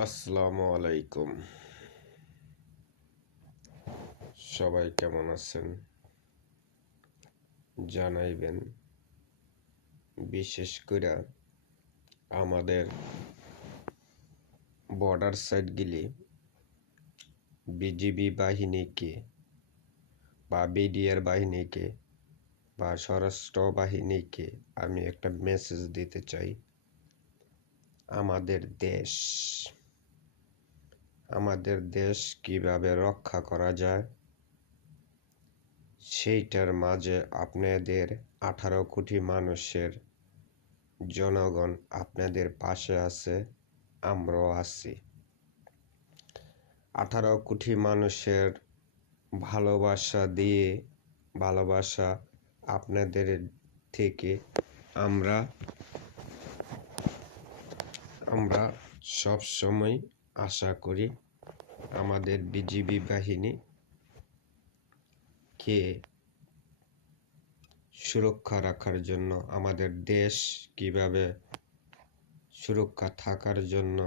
আসসালামু আলাইকুম। সবাই কেমন আছেন জানাইবেন। বিশেষ করে আমাদের বর্ডার সাইডগুলি বিজিবি বাহিনীকে বা বিডিআর বাহিনীকে বা স্বরাষ্ট্র বাহিনীকে আমি একটা মেসেজ দিতে চাই। আমাদের দেশ কিভাবে রক্ষা করা যায় সেইটার মাঝে আপনাদের 18 কোটি মানুষের জনগণ আপনাদের পাশে আছে, আমরাও আছি। 18 কোটি মানুষের ভালোবাসা আপনাদের থেকে আমরা সব সময় আশা করি আমাদের বিজিবি বাহিনীকে সুরক্ষা রাখার জন্য, আমাদের দেশ কিভাবে সুরক্ষা থাকার জন্য।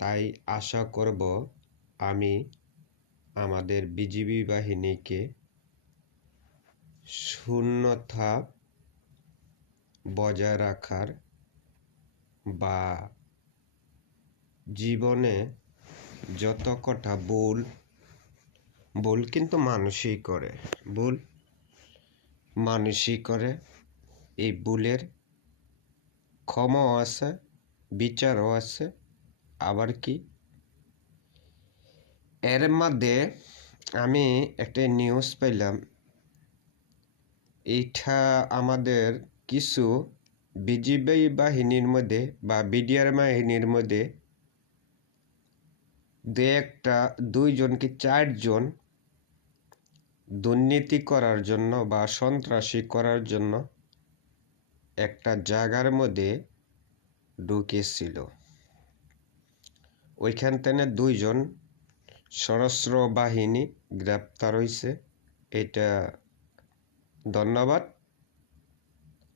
তাই আশা করব আমি আমাদের বিজিবি বাহিনীকে শূন্যতা বজায় রাখার বা জীবনে যত কটা ভুল কিন্তু মানুষই করে, এই ভুলের ক্ষমাও আছে, বিচারও আছে। আবার কি এর মধ্যে আমি একটা নিউজ পেলাম, এইটা আমাদের কিছু বিজিবি বাহিনীর মধ্যে বা বিডিআর বাহিনীর মধ্যে দুইজন কি চারজন দুর্নীতি করার জন্য বা সন্ত্রাসী করার জন্য একটা জায়গার মধ্যে ঢুকেছিল। ওইখান থেকে 2 জন সশস্ত্র বাহিনী গ্রেপ্তার হয়েছে। এটা ধন্যবাদ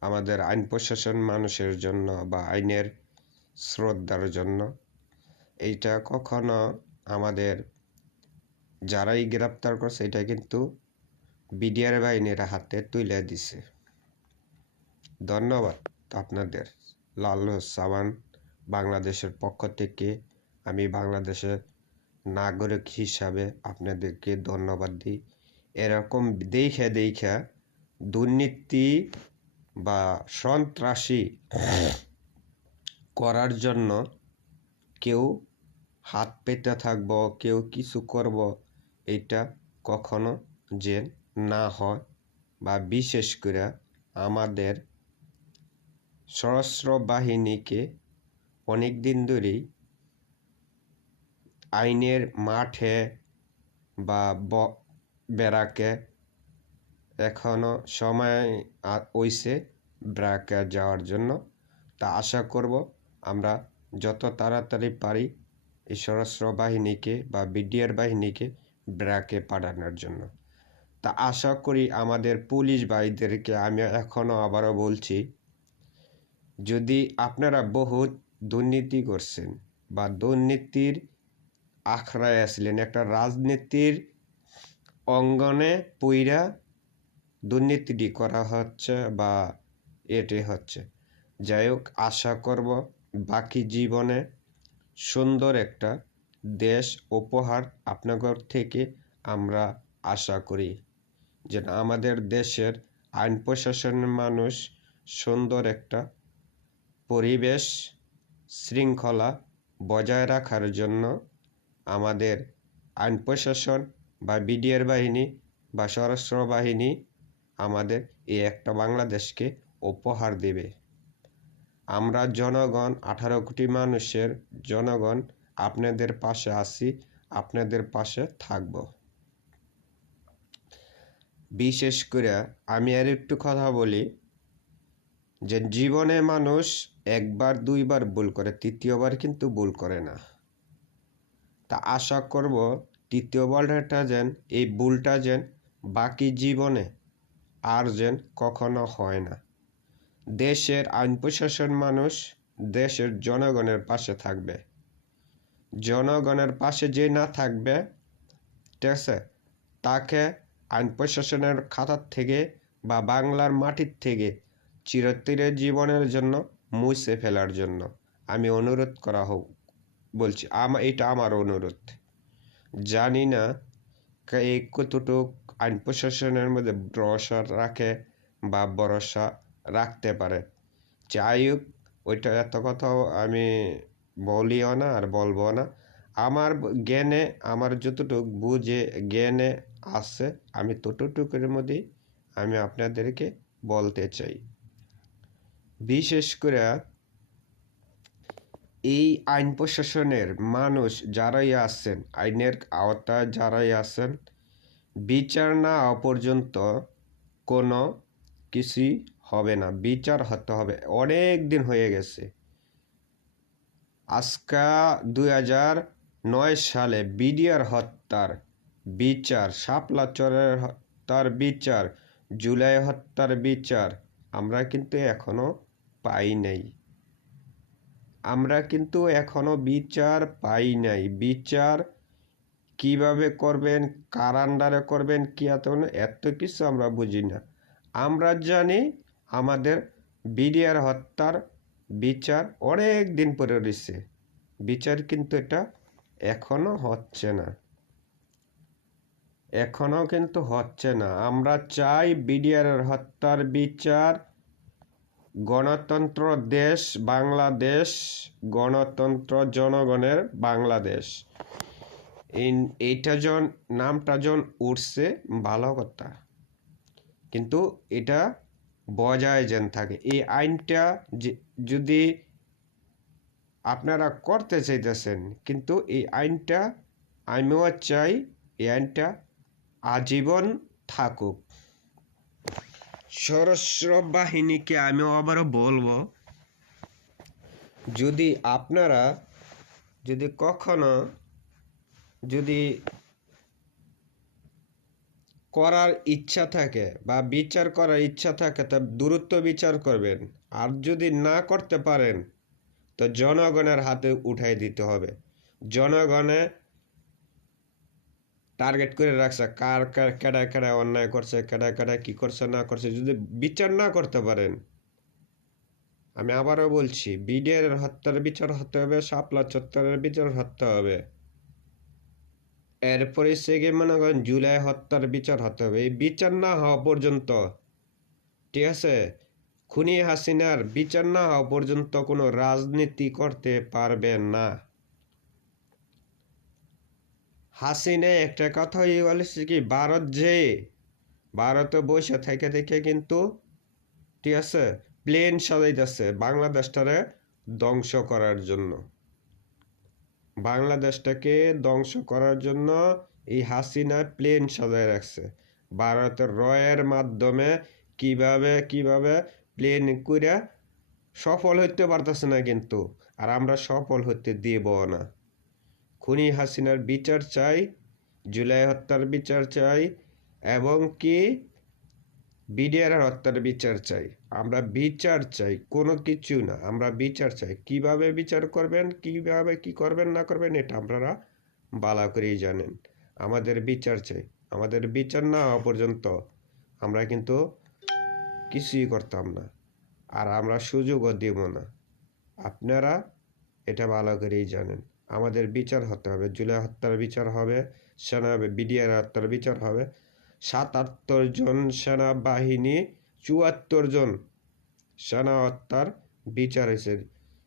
আমাদের আইন প্রশাসন মানুষের জন্য বা আইনের শ্রদ্ধার জন্য। এইটা কখনো আমাদের যারাই গ্রেপ্তার করছে এটা কিন্তু বিডিআর বাহিনীর হাতে তুলে দিছে। ধন্যবাদ আপনাদের। লালু সাবান বাংলাদেশের পক্ষ থেকে আমি বাংলাদেশের নাগরিক হিসাবে আপনাদেরকে ধন্যবাদ দিই। এরকম দেখা দুর্নীতি বা সন্ত্রাসী করার জন্য কেউ হাত পেতে থাকবো, কেউ কিছু করব, এটা কখনো যে না হয়। বা বিশেষ করে আমাদের সশস্ত্র বাহিনীকে অনেক দিন ধরেই আইনের মাঠে বা ব্যারাকে এখনো সময় হইছে ব্যারাকে যাওয়ার জন্য। তা আশা করব আমরা যত তাড়াতাড়ি পারি এই সশস্ত্র বাহিনীকে বা বিডিআর বাহিনীকে ব্যারাকে পাঠানোর জন্য। তা আশা করি আমাদের পুলিশ ভাইদেরকে আমি এখনো আবারও বলছি, যদি আপনারা বহুত দুর্নীতি করছেন বা দুর্নীতির আখড়ায় আসলেন, একটা রাজনীতির অঙ্গনে পুইরা দুর্নীতিটি করা হচ্ছে বা এটি হচ্ছে, যাই হোক আশা করব বাকি জীবনে সুন্দর একটা দেশ উপহার আপনাদের থেকে আমরা আশা করি, যে আমাদের দেশের আইন প্রশাসনের মানুষ সুন্দর একটা পরিবেশ শৃঙ্খলা বজায় রাখার জন্য আমাদের আইন প্রশাসন বা বিডিআর বাহিনী বা সশস্ত্র বাহিনী আমাদের এই একটা বাংলাদেশকে উপহার দেবে। আমরা জনগণ 18 কোটি মানুষের জনগণ আপনাদের পাশে আছি, আপনাদের পাশে থাকব। বিশেষ করে আমি আর একটু কথা বলি, যে জীবনে মানুষ একবার দুইবার ভুল করে, তৃতীয়বার কিন্তু ভুল করে না। তা আশা করব তৃতীয়বারটা যেন এই ভুলটা যেন বাকি জীবনে আর যেন কখনো হয় না। দেশের আইন প্রশাসন মানুষ দেশের জনগণের পাশে থাকবে। জনগণের পাশে যে না থাকবে, ঠিক আছে, তাকে আইন প্রশাসনের খাতার থেকে বা বাংলার মাটির থেকে চিরতরে জীবনের জন্য মুছে ফেলার জন্য আমি অনুরোধ করা হোক বলছি। এটা আমার অনুরোধ। জানি না এই কতটুক আইন প্রশাসনের মধ্যে ভরসা রাখে বা ভরসা রাখতে পারে। যাই হোক, ওইটা এত কথাও আমি বলিও না আর বলবো না। আমার জ্ঞানে, আমার যতটুক বুঝে জ্ঞানে আছে, আমি ততটুকুর মধ্যেই আমি আপনাদেরকে বলতে চাই। বিশেষ করে এই আইন প্রশাসনের মানুষ যারাই আছেন, আইনের আওতায় যারাই আছেন, বিচার না হওয়া পর্যন্ত কোনো কিছুই হবে না। বিচার হতে হবে। অনেক দিন হয়ে গেছে। আজকা 2009 সালে বিডিআর হত্যার বিচার, শাপলা চরের হত্যার বিচার, জুলাই হত্যার বিচার আমরা কিন্তু এখনো পাই নাই। আমরা কিন্তু এখনো বিচার পাই নাই। বিচার কিভাবে করবেন, কার আন্ডারে করবেন, কি এত কিছু আমরা বুঝি না। আমরা জানি আমাদের বিডিআর হত্যার বিচার অনেক দিন পরে রয়েছে। বিচার কিন্তু এটা এখনো হচ্ছে না, এখনো কিন্তু হচ্ছে না। আমরা চাই বিডিআর হত্যার বিচার। গণতন্ত্র দেশ বাংলাদেশ, গণতন্ত্র জনগণের বাংলাদেশ, এইটা নামটা উঠছে ভালো কথা, কিন্তু এটা বজায় যেন থাকে। এই আইনটা যদি আপনারা করতে চাইতেছেন, কিন্তু এই আইনটা আমিও চাই এই আইনটা আজীবন থাকুক। সশস্ত্র বাহিনীকে আমিও আবারও বলবো, যদি আপনারা যদি কখনো যদি করার ইচ্ছা থাকে বা বিচার করার ইচ্ছা থাকে, তা দ্রুত বিচার করবেন। আর যদি না করতে পারেন, তো জনগণের হাতে উঠাই দিতে হবে। জনগণে টার্গেট করে রাখছে কার কেডায় কেডায় অন্যায় করছে, কেডায় কেডায় কী করছে না করছে। যদি বিচার না করতে পারেন, আমি আবারও বলছি, বিডিআর হত্যার বিচার হতে হবে, শাপলা চত্বরের বিচার হতে হবে। এরপরে সেগে মনে করেন জুলাই হত্যার বিচার হতে হবে। এই বিচার না হওয়া পর্যন্ত, ঠিক আছে, খুনি হাসিনার বিচার না হওয়া পর্যন্ত কোনো রাজনীতি করতে পারবেন না। হাসিনা একটা কথাই বলেছে কি, ভারতে বসে থেকে থেকে কিন্তু, ঠিক আছে, প্লেন সাজাইতেছে বাংলাদেশটারে ধ্বংস করার জন্য। বাংলাদেশটাকে ধ্বংস করার জন্য এই হাসিনা প্লেন সাজায় রাখছে। ভারতের রয়ের মাধ্যমে কিভাবে প্লেন করে সফল হইতে পারতেছে না কিন্তু, আর আমরা সফল হতে দিব না। খুনি হাসিনার বিচার চাই, জুলাই হত্যার বিচার চাই, এবং কি বিডিআর হত্যার বিচার চাই। আমরা বিচার চাই, কোনো কিছু না, আমরা বিচার চাই। কিভাবে বিচার করবেন, কিভাবে কি করবেন না করবেন, এটা আপনারা ভালো করেই জানেন। আমাদের বিচার চাই। আমাদের বিচার না হওয়া পর্যন্ত আমরা কিন্তু কিছুই করতাম না, আর আমরা সুযোগও দেব না। আপনারা এটা ভালো করেই জানেন। আমাদের বিচার হতে হবে। জুলাই হত্যার বিচার হবে, বিডিআর হত্যার বিচার হবে। ৭৭ জন সেনাবাহিনী, ৭৪ জন সেনা হত্যার বিচার হয়েছে।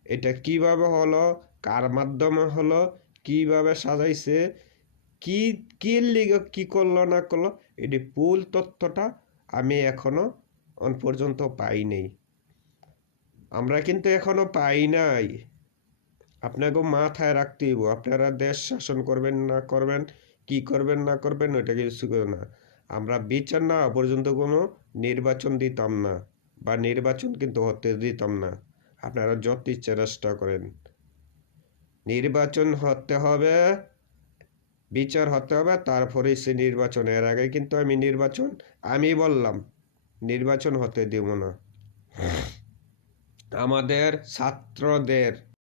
এটা কিভাবে হলো, কার মাধ্যমে হলো, কিভাবে সাজাইছে, কি লিগে কি করলো না করলো, এটি ফুল তথ্যটা আমি এখনো পর্যন্ত পাই নাই। আমরা কিন্তু এখনো পাই নাই। আপনাকে মাথায় রাখতে হইব। আপনারা দেশ শাসন করবেন না করবেন, কি করবেন না করবেন, ওইটা কিছু না। আমরা বিচার না হওয়া পর্যন্ত কোনো নির্বাচন দিতাম না, বা নির্বাচন কিন্তু হতে দিতাম না। আপনারা যত ইচ্ছে চেষ্টা করেন, নির্বাচন হতে হবে, বিচার হতে হবে, তারপরে সে নির্বাচন। এর আগে কিন্তু আমি বললাম নির্বাচন হতে দিব না। আমাদের ছাত্রদের